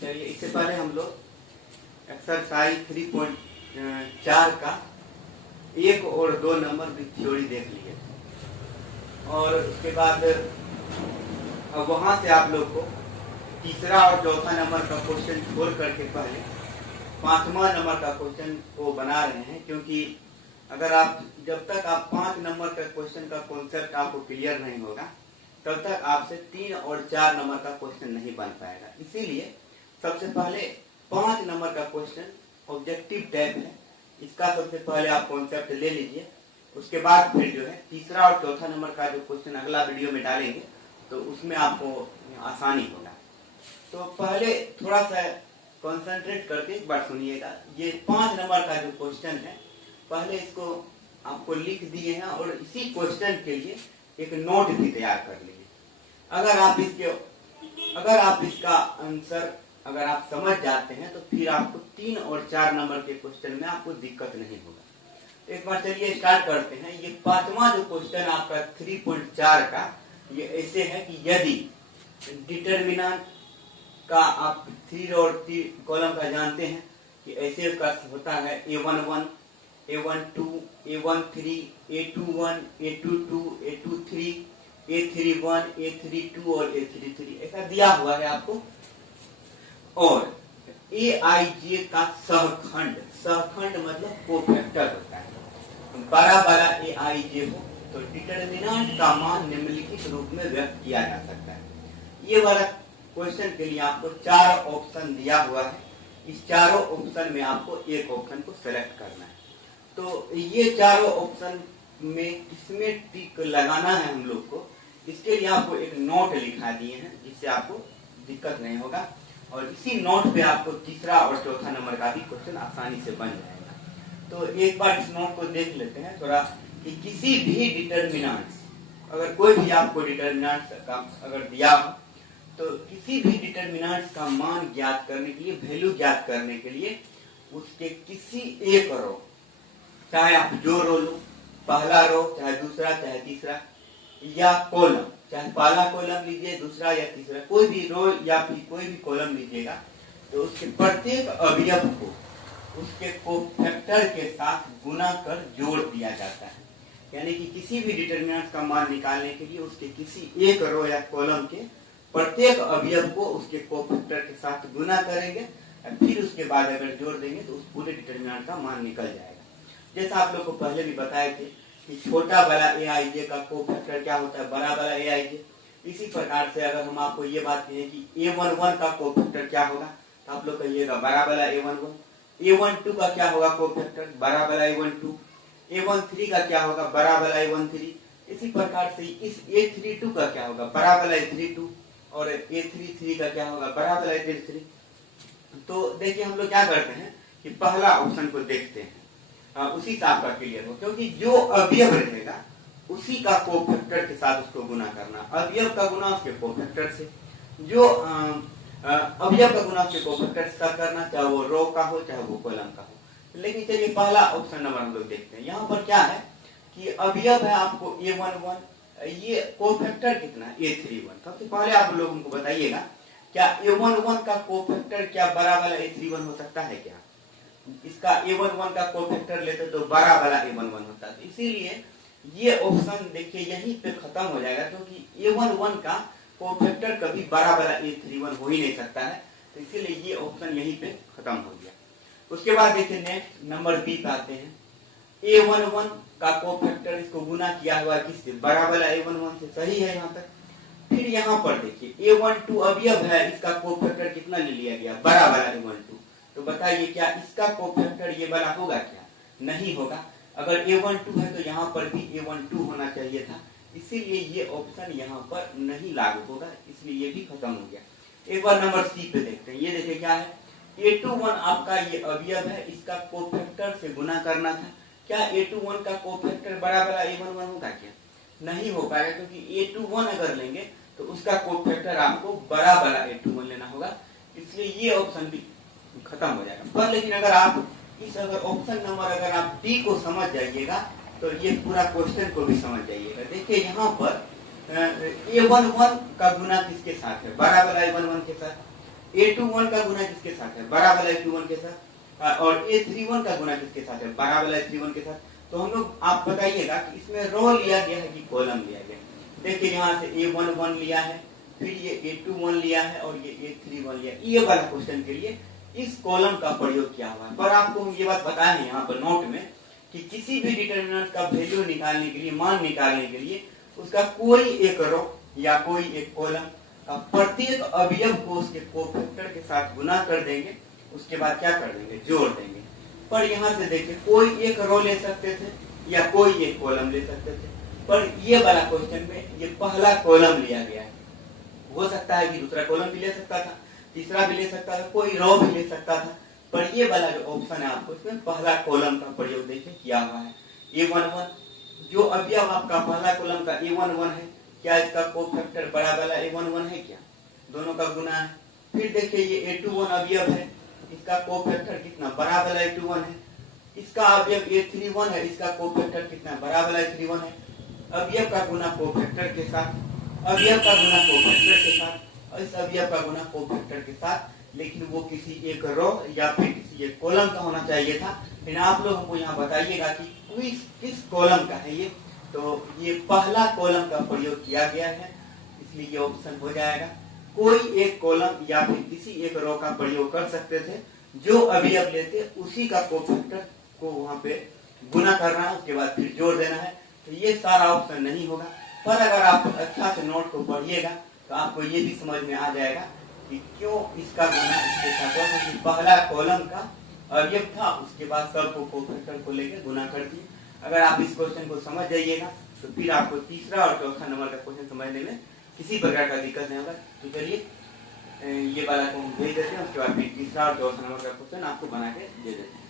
चलिए, इससे पहले हम लोग एक्सरसाइज 3.4 का 1 और 2 नंबर की थ्योरी देख लिए और उसके बाद अब वहां से आप लोग को तीसरा और चौथा नंबर का क्वेश्चन छोड़ करके पहले 5वां नंबर का क्वेश्चन को बना रहे हैं, क्योंकि अगर आप जब तक आप 5 नंबर का क्वेश्चन का कॉन्सेप्ट आपको क्लियर नहीं होगा तब तक आपसे 3 और 4 नंबर का क्वेश्चन नहीं बन पाएगा। इसीलिए सबसे पहले 5 नंबर का क्वेश्चन ऑब्जेक्टिव टाइप है, इसका सबसे पहले आप कॉन्सेप्ट ले लीजिए। उसके बाद फिर जो है तीसरा और चौथा नंबर का जो क्वेश्चन अगला वीडियो में डालेंगे तो उसमें आपको आसानी होगा। तो पहले थोड़ा सा कंसंट्रेट करके एक बार सुनिएगा। ये 5 नंबर का जो क्वेश्चन है, पहले इसको आपको लिख दिए हैं और इसी क्वेश्चन के लिए एक नोट भी तैयार कर लीजिए। अगर आप इसका आंसर अगर आप समझ जाते हैं तो फिर आपको 3 और 4 नंबर के क्वेश्चन में आपको दिक्कत नहीं होगा। एक बार चलिए स्टार्ट करते हैं। ये 5वां जो क्वेश्चन आपका 3.4 का ये ऐसे है कि यदि डिटरमिनेंट का आप 3 और 3 कॉलम का जानते हैं कि ऐसे उसका होता है A11, A12, A13, A21, A22, A23, A31, A32 और A33 ऐसा दिया हुआ है आपको। और AIJ का सहखंड मतलब कोफैक्टर होता है। बड़ा AIJ हो तो डिटरमिनेंट का मान निम्नलिखित रूप में व्यक्त किया जा सकता है। ये वाला क्वेश्चन के लिए आपको 4 ऑप्शन दिया हुआ है। इस चारों ऑप्शन में आपको एक ऑप्शन को सेलेक्ट करना है। तो ये चारों ऑप्शन में किसमें टिक लगाना है हम लोग को, इसके लिए आपको एक नोट लिखा दिए हैं जिससे आपको दिक्कत नहीं होगा। और इसी नोट पे आपको तीसरा और चौथा नंबर का भी क्वेश्चन आसानी से बन जाएगा। तो एक बार इस नोट को देख लेते हैं थोड़ा कि किसी भी डिटरमिनेंट्स, अगर कोई भी आपको डिटरमिनेंट्स का अगर दिया हो तो किसी भी डिटरमिनेंट्स का मान ज्ञात करने के लिए, वैल्यू ज्ञात करने के लिए उसके किसी एक रो, चाहे आप जो रो लो, पहला रो चाहे दूसरा चाहे तीसरा, या कॉलम चाहे पहला कॉलम लीजिए दूसरा या तीसरा, कोई भी रो या फिर कोई भी कॉलम लीजिएगा तो उसके प्रत्येक अवयव को उसके कोफैक्टर के साथ गुना कर जोड़ दिया जाता है। यानी कि किसी भी डिटरमिनेंट का मान निकालने के लिए उसके किसी एक रो या कॉलम के प्रत्येक अवयव को उसके कोफैक्टर के साथ गुना करेंगे और फिर उसके बाद अगर जोड़ देंगे तो उस पूरे डिटरमिनेंट का मान निकल जाएगा। जैसा आप लोग को पहले भी बताए थे कि छोटा वाला AIJ का कोफैक्टर क्या होता है, बड़ा वाला AIJ। इसी प्रकार से अगर हम आपको ये बात कहें कि A11 का कोफैक्टर क्या होगा तो आप लोग कहिएगा बड़ा वाला A11। A12 का क्या होगा कोफैक्टर, बड़ा वाला A12। A13 का क्या होगा, बड़ा वाला A13। इसी प्रकार से इस A32 का क्या होगा, बड़ा वाला A32। और A33 का क्या होगा, बड़ा वाला A33। तो देखिए हम लोग क्या करते हैं कि पहला ऑप्शन को देखते हैं, उसी से आपका क्लियर हो, क्योंकि जो अवयव रहेगा उसी का कोफैक्टर के साथ उसको गुना करना। अवयव का गुना उसके कोफैक्टर से, जो अवयव का गुना उसके कोफैक्टर से करना, चाहे वो रो का हो चाहे वो कॉलम का हो। लेकिन चलिए पहला ऑप्शन नंबर हम लोग देखते हैं। यहाँ पर क्या है कि अवयव है आपको A11, ये कोफैक्टर कितना है A31। सबसे पहले आप लोग हमको बताइएगा क्या A11 का कोफैक्टर क्या बड़ा वाला A31 हो सकता है क्या? इसका A11 का कोफैक्टर लेते तो बड़ा वाला A11 होता है। इसीलिए ये ऑप्शन देखिए यहीं पे खत्म हो जाएगा, क्योंकि A11 का कोफैक्टर कभी बड़ा वाला A31 हो ही नहीं सकता है। तो इसीलिए ये ऑप्शन यहीं पे खत्म हो गया। उसके बाद देखिए नेक्स्ट नंबर बी पे आते हैं। A11 का कोफैक्टर इसको गुना किया हुआ किससे, बड़ा वाला A11 से, सही है यहाँ तक। फिर यहाँ पर देखिए A12 अवयव है, इसका कोफैक्टर कितना ले लिया गया, बड़ा वाला A12। तो बताइए क्या इसका कोफैक्टर ये वाला होगा क्या? नहीं होगा। अगर A12 है तो यहाँ पर भी A12 होना चाहिए था, इसीलिए ये ऑप्शन यहाँ पर नहीं लागू होगा, इसलिए ये भी खत्म हो गया। एक बार नंबर सी पे देखते हैं। ये देखिए क्या है, A21 आपका ये अवयव है, इसका कोफैक्टर से गुना करना था। क्या A21 का कोफैक्टर बड़ा वाला A11 होगा क्या? नहीं हो पाएगा, क्योंकि A21 अगर लेंगे तो उसका कोफैक्टर आपको बड़ा वाला A21 लेना होगा, इसलिए ये ऑप्शन भी खत्म हो जाएगा। पर लेकिन अगर आप इस अगर ऑप्शन नंबर अगर आप डी को समझ जाइएगा तो ये पूरा क्वेश्चन को भी समझ जाइएगा। देखिए यहाँ पर A11 का गुना किसके साथ है, बड़ा वाला A11 के साथ। A21 का गुना किसके साथ है, बड़ा वाला A21 के साथ, और A31 का गुना किसके साथ है, बड़ा वाला A31 के साथ। तो हम लोग आप बताइएगा कि इसमें रो लिया गया है कि कॉलम लिया गया है। देखिए यहाँ से A11 लिया है, फिर ये A21 लिया है और ये A31 लिया है। ये वाला क्वेश्चन के लिए इस कॉलम का प्रयोग किया हुआ है। पर आपको हम ये बात बताए हैं यहाँ पर नोट में कि किसी भी डिटरमिनेंट का वैल्यू निकालने के लिए, मान निकालने के लिए, उसका कोई एक रो या कोई एक कॉलम का प्रत्येक अवयव को उसके कोफैक्टर के साथ गुना कर देंगे, उसके बाद क्या कर देंगे, जोड़ देंगे। पर यहाँ से देखिए कोई एक रो ले सकते थे या कोई एक कॉलम ले सकते थे, पर ये वाला क्वेश्चन में ये पहला कॉलम लिया गया है। हो सकता है कि दूसरा कॉलम भी ले सकता था, तीसरा भी ले सकता था, कोई रो भी ले सकता था, पर ये वाला जो ऑप्शन है आपको इसमें पहला कॉलम का प्रयोग देखिए किया हुआ है। A11 जो अवयव आपका पहला कॉलम का A11 है, क्या इसका कोफैक्टर बड़ा वाला A11 है क्या, दोनों का गुना है। फिर देखिए ये A21 अवयव है, इसका कोफैक्टर कितना, बड़ा वाला A21 है। इसका अवयव A31 है, इसका कोफैक्टर कितना, बड़ा वाला A31 है। अवयव का गुना कोफैक्टर के साथ, अवयव का गुना कोफैक्टर के साथ, और इस अवयव का गुना कोफैक्टर के साथ, लेकिन वो किसी एक रो या फिर किसी एक कॉलम का होना चाहिए था। लेकिन आप लोग हमको यहाँ बताइएगा कि किस कॉलम का है ये, तो ये पहला कॉलम का प्रयोग किया गया है, इसलिए ये ऑप्शन हो जाएगा। कोई एक कॉलम या फिर किसी एक रो का प्रयोग कर सकते थे, जो अवयव लेते उसी का कोफैक्टर को वहां पे गुना करना है, उसके बाद फिर जोड़ देना है। तो ये सारा ऑप्शन नहीं होगा। पर अगर आप अच्छा से नोट को पढ़िएगा तो आपको ये भी समझ में आ जाएगा कि क्यों इसका गुना इसके साथ है, क्योंकि पहला कॉलम का अवयव था, उसके बाद सबको कोफैक्टर को लेकर गुना कर दिए। अगर आप इस क्वेश्चन को समझ जाइएगा तो फिर आपको तीसरा और चौथा नंबर का क्वेश्चन समझने में किसी प्रकार का दिक्कत नहीं होगा। तो चलिए ये वाला को हम भेज देते हैं, उसके बाद फिर तीसरा और चौथा नंबर का क्वेश्चन आपको बना के दे देते हैं।